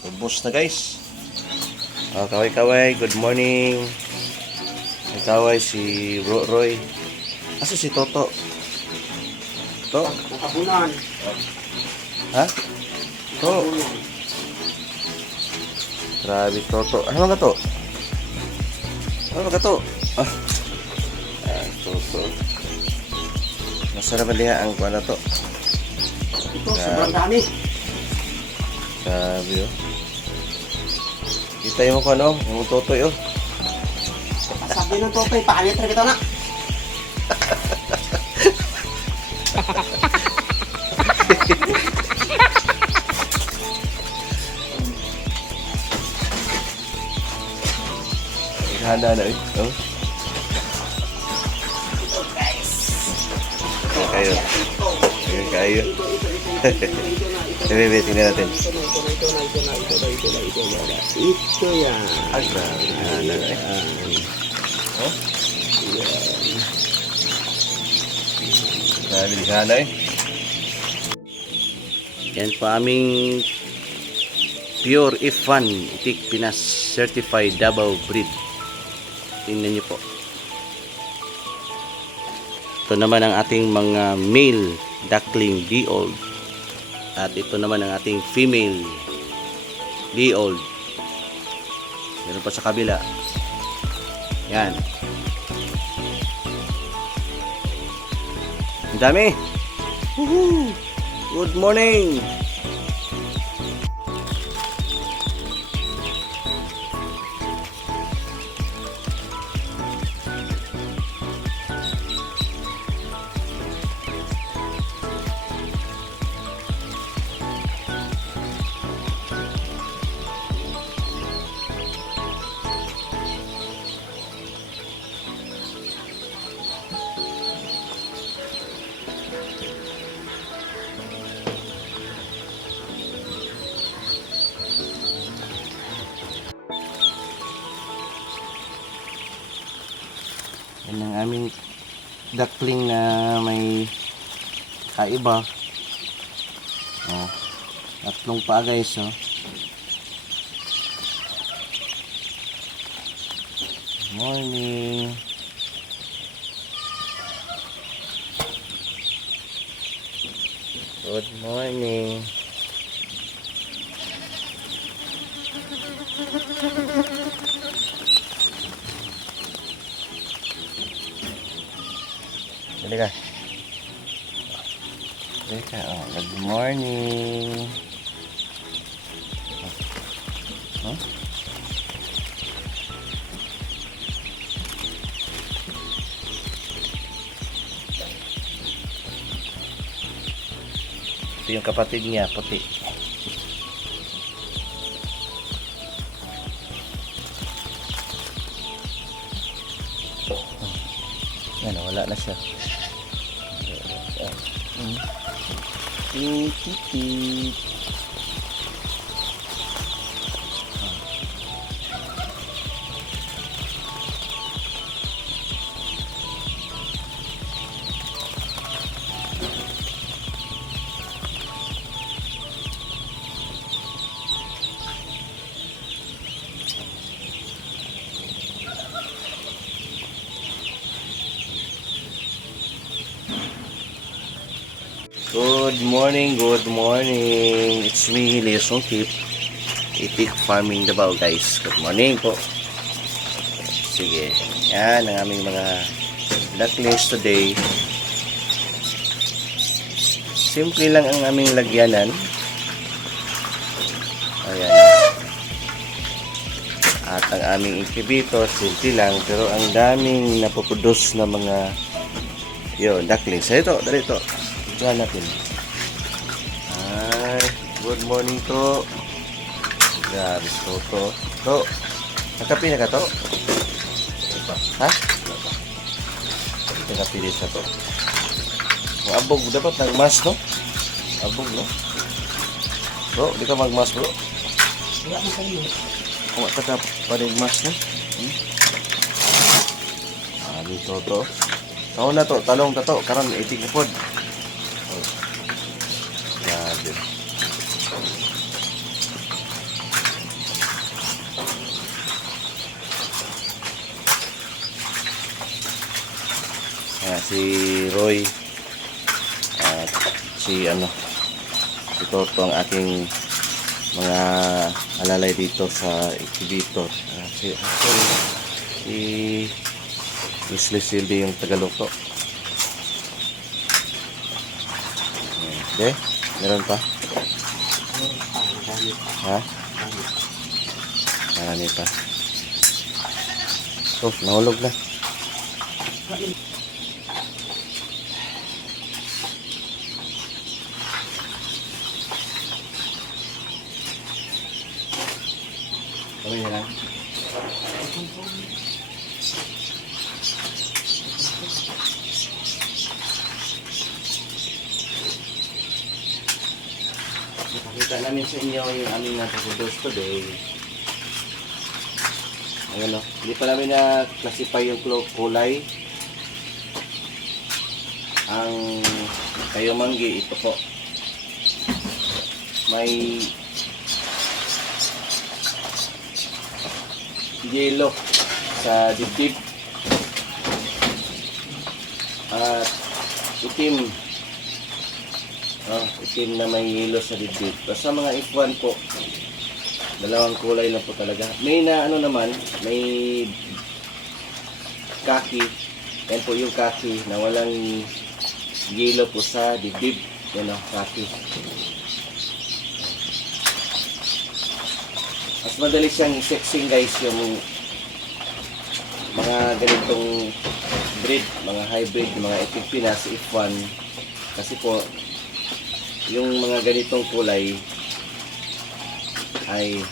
Ubos na guys. Oh, kaway-kaway, good morning. May kaway si Roy. Aso si Toto? To? Nakabunan. Ha? To? Grabe Toto. Ano nga to? Ano nga to? Ah. Toto. Masarap ba niya ang kuha na to? Ito, sobrang dami. Grabe oh. Kita yung ano, yung totoy oh. Sabi ng totoy, palit rin ito na. Handa na eh. Oh. Kayo. Kayo. Bebe, tingnan natin. Ito yan. Ah, grabe. Handa na eh. Oh? Grabe, di handa eh. Yan po aming Pure If1 Itik Pinas Certified Davao Breed. Tingnan nyo po. Ito naman ang ating mga male duckling D-old. At ito naman ang ating female D-old. Meron pa sa kabila. Yan. Ang dami. Woohoo! Good morning! Yan ang aming duckling na may kaiba. Oh, tatlong paa guys. Oh. Morning. Good morning. Dali ka. Dali ka. Oh, good morning. Huh? Ito yung kapatid niya, puti. Yan, wala na siya. Titi. Good morning. It's me, Leo Songkip. Itik Farming Davao guys. Good morning po. Sige. Yan ang aming mga ducklings today. Simple lang ang aming lagyanan. Ayan. At ang aming incubator, simple lang. Pero ang daming napoproduce na mga ducklings. Ito, dali ito. Tignan natin. Ay, good morning to. Grabe to. To, nakapi na ka to? Ha? Nakapi din sa to. Ang abog, dapat nagmas, no? Abog, no? Bro, di ka magmas, bro? Wala mo sa iyo. Kung ka pa rin mas, no? Dito to. Taon na to, talong na to. Karon, itig na pod. Grabe. si Roy at si ito ang aking mga alalay dito sa exhibitor. Si Miss Lucilde yung tagaluto. Okay, meron pa? Marami pa. Ha? Marami pa. Oh, nahulog na. Kami na lang. Nakita namin sa inyo yung aming natutudos today. Ayan o. Hindi pa namin na-classify yung kulay. Ang kayumanggi, ito po. May yellow sa dibdib. At itim. Itim na may yellow sa dibdib. Basta mga F1 po. Dalawang kulay na po talaga. May naman, may kaki. Yan po yung kaki na walang yellow po sa dibdib. Yan o, kaki. Mas madali siyang sexing guys yung mga ganitong breed, mga hybrid, mga Equipinas, F1. Kasi po, yung mga ganitong kulay ay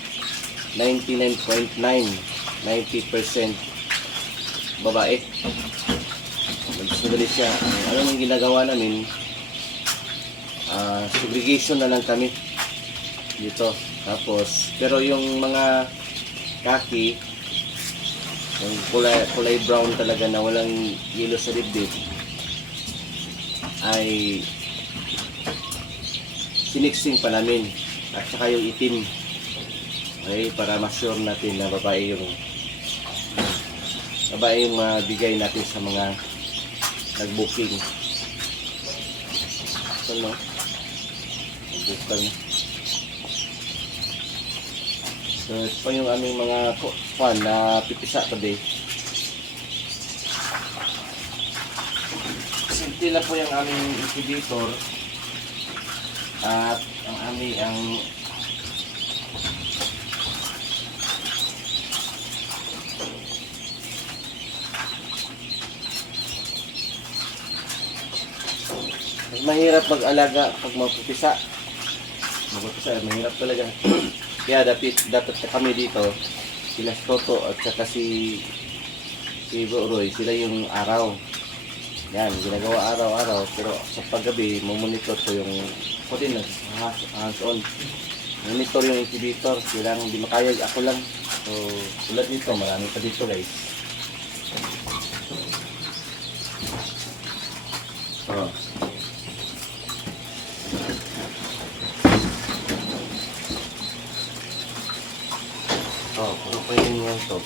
99.9 90% babae. Mas madali siya. Ano nang ginagawa namin, segregation na lang kami dito. Tapos, pero yung mga kaki, yung kulay brown talaga na walang yellow sa dibdib, ay siniksing pa namin. At saka yung itim. Okay, para ma-sure natin na babae yung mabigay natin sa mga nag-booking. Ito no? Nag-bookan na. So, ito pa yung aming mga fan na pipisa today. Simple lang po yung aming incubator. At ang mahirap mag-alaga pag mapupisa. Mahirap talaga. Kaya dapat kami dito, sila Toto at saka si Roy, sila yung araw. Yan, ginagawa araw-araw. Pero sa paggabi, mamonitor ko yung ako din, hands-on. Monitor yung incubator. Kailangan hindi makaya, ako lang. So, tulad dito, marami pa dito guys. Oh. Puro pa yun yung top.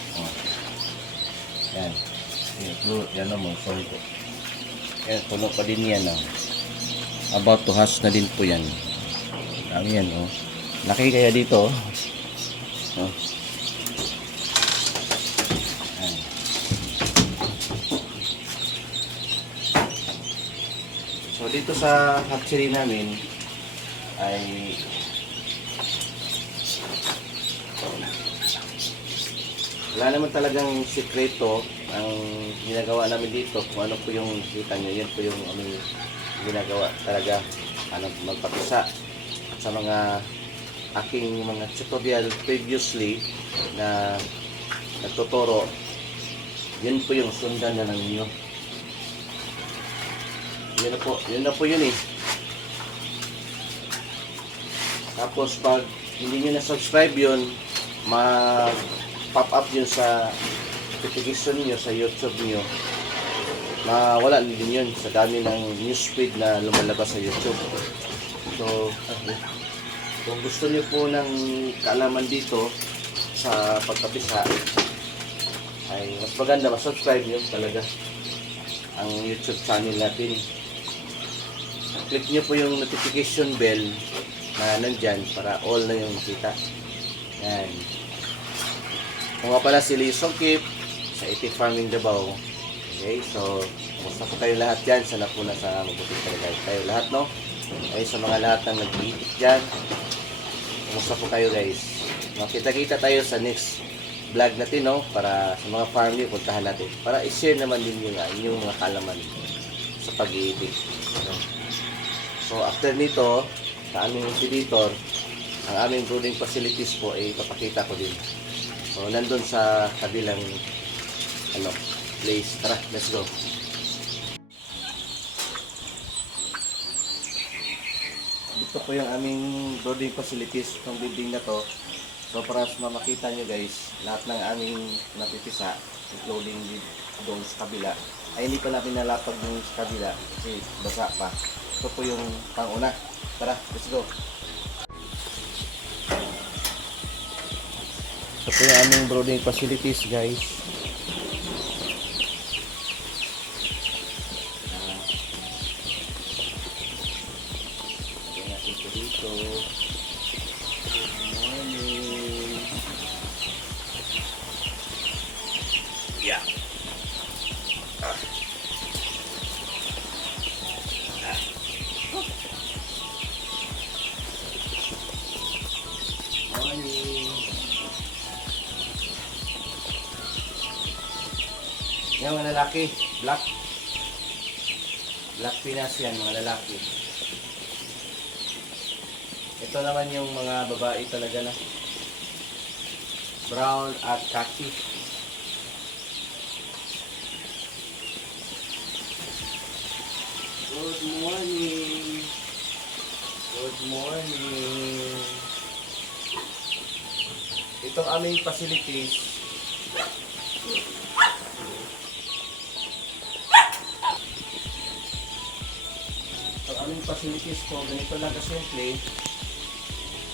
Yan. Yan naman, sorry po. Yan, puno pa din yan. About to hatch na din po yan. Dami yan, oh. Laki kaya dito, oh. Yan. So, dito sa hatchery namin, ay wala naman talagang sikreto ang ginagawa namin dito. Kung ano po yung kita nyo, yan po yung ginagawa talaga. Magpapisa sa mga aking mga tutorial previously na nagtuturo. Yun po yung sundan na ninyo. Yun na po yun eh. Tapos pag hindi nyo na-subscribe yun, pop up yun sa notification niyo sa YouTube niyo, wala din yun sa dami ng newsfeed na lumalabas sa YouTube. So, kung gusto niyo po ng kaalaman dito sa pagkapisa, ay mas maganda, mas subscribe niyo talaga. ang YouTube channel natin. Click nyo po yung notification bell na nandyan para all na yung makita. Yan. Kung nga pala si Lee Songkip sa Itik Farming Davao. Okay, so kumusta po kayo lahat dyan? Sana po nasa mabuting talaga tayo lahat, no? Okay, sa mga lahat ng nag-iitik dyan, kumusta po kayo guys? Makita-kita tayo sa next vlog natin, no? Para sa mga farming, puntahan natin. Para i-share naman din yung inyong mga kalaman sa pag-iitik. No? So after nito, sa aming incubator, ang aming brooding facilities po ay ipapakita ko din. So nandun sa kabilang place. Tara, let's go. Dito po yung aming brooding facilities ng building na to. So para makita nyo guys, lahat ng aming napipisa, including doon sa kabila, ay hindi pa natin nalapag yung sa kabila kasi basa pa. Ito po yung panguna. Tara, let's go. Ito po yung aming brooding facilities guys. Lagyan natin ito dito. Good morning. Yeah. Yan mga lalaki, black Pinas yan, mga lalaki. Ito naman yung mga babae talaga na brown at khaki. Good morning. Good morning. Itong aming facilities, po, ganito lang kasimple.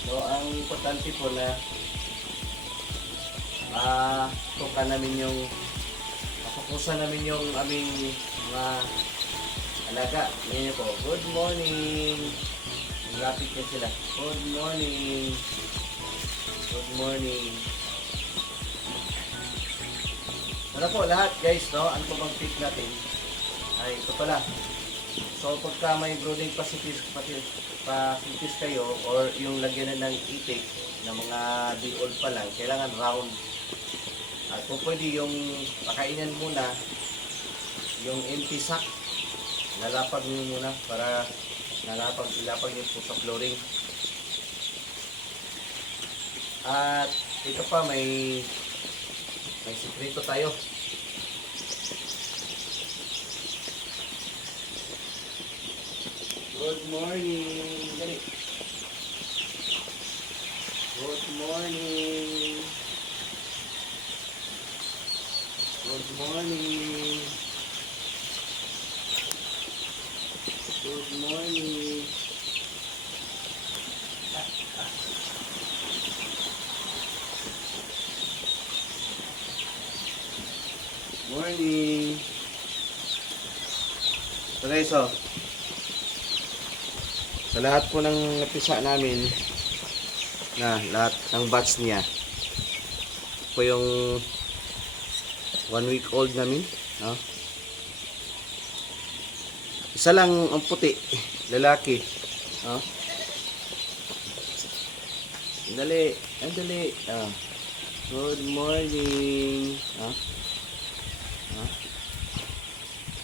So, ang importante po na tukan namin yung makukusan namin yung aming mga alaga. Ngayon po, good morning. Lapit na sila. Good morning. Good morning. Ano po lahat guys, no? Ano po bang tip natin? Ay, ito pala. So pagka may brooding facilities kayo or yung lagyan na ng itik na mga day old pa lang, kailangan round. At kung pwede yung pakainan muna, yung empty sack, lalapag nyo muna para ilapag nyo po sa flooring. At ito pa, may sikreto tayo. Good morning. Dali. Good morning. Good morning. Good morning. Morning. So guys, sa lahat po ng napisa namin na lahat ng batch niya po yung 1 week old namin, no? Isa lang ang puti, lalaki, no? Dali. Good morning,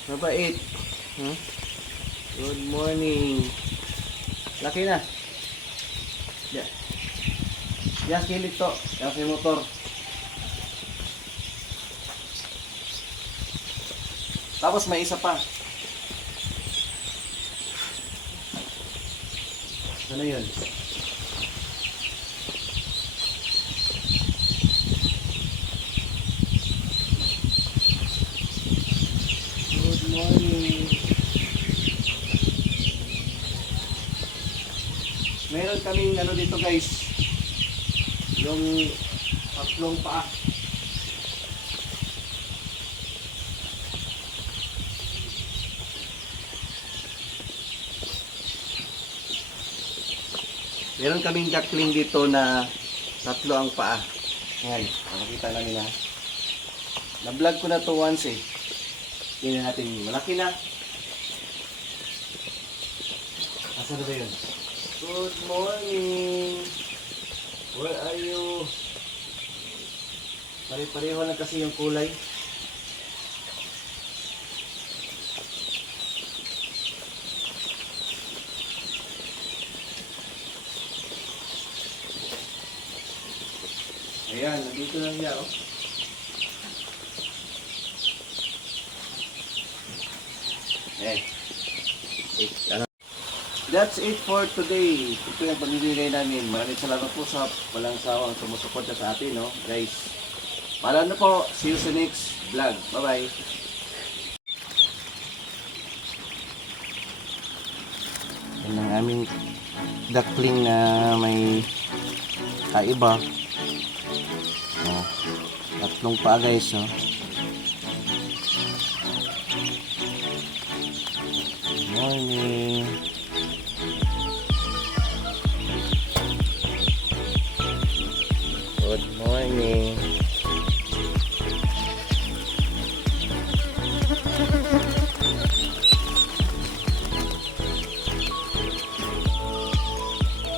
mabait, good morning. Laki na. Yan kilit to. Yan si motor. Tapos may isa pa. Ano yun? Good morning. Meron kaming ano dito guys, yung tatlong paa. Meron kaming duckling dito na tatlo ang paa. Ayan, makikita namin ha. Na-vlog ko na to once eh. Tingnan natin, malaki na. Asan na ba yun? Good morning! Where are you? Pare-pareho lang kasi yung kulay. Ayan, nandito na siya, oh. Ano? That's it for today. Ito yung pagbibigay namin. Maraming salamat po sa walang sawang sumusuporta sa atin, no? Guys, paalam na po. See you sa next vlog. Bye-bye. Yan ang aming duckling na may kaiba. Oh, tatlong paa guys, oh. Good morning. Good morning.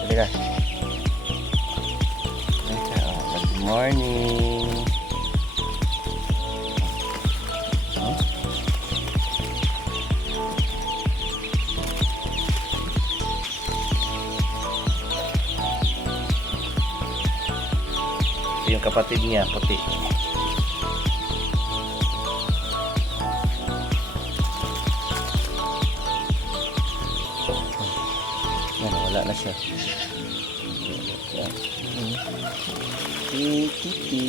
Halika. Good morning. Oh. Ito yung kapatid niya, puti. Yan, wala na siya. Titi.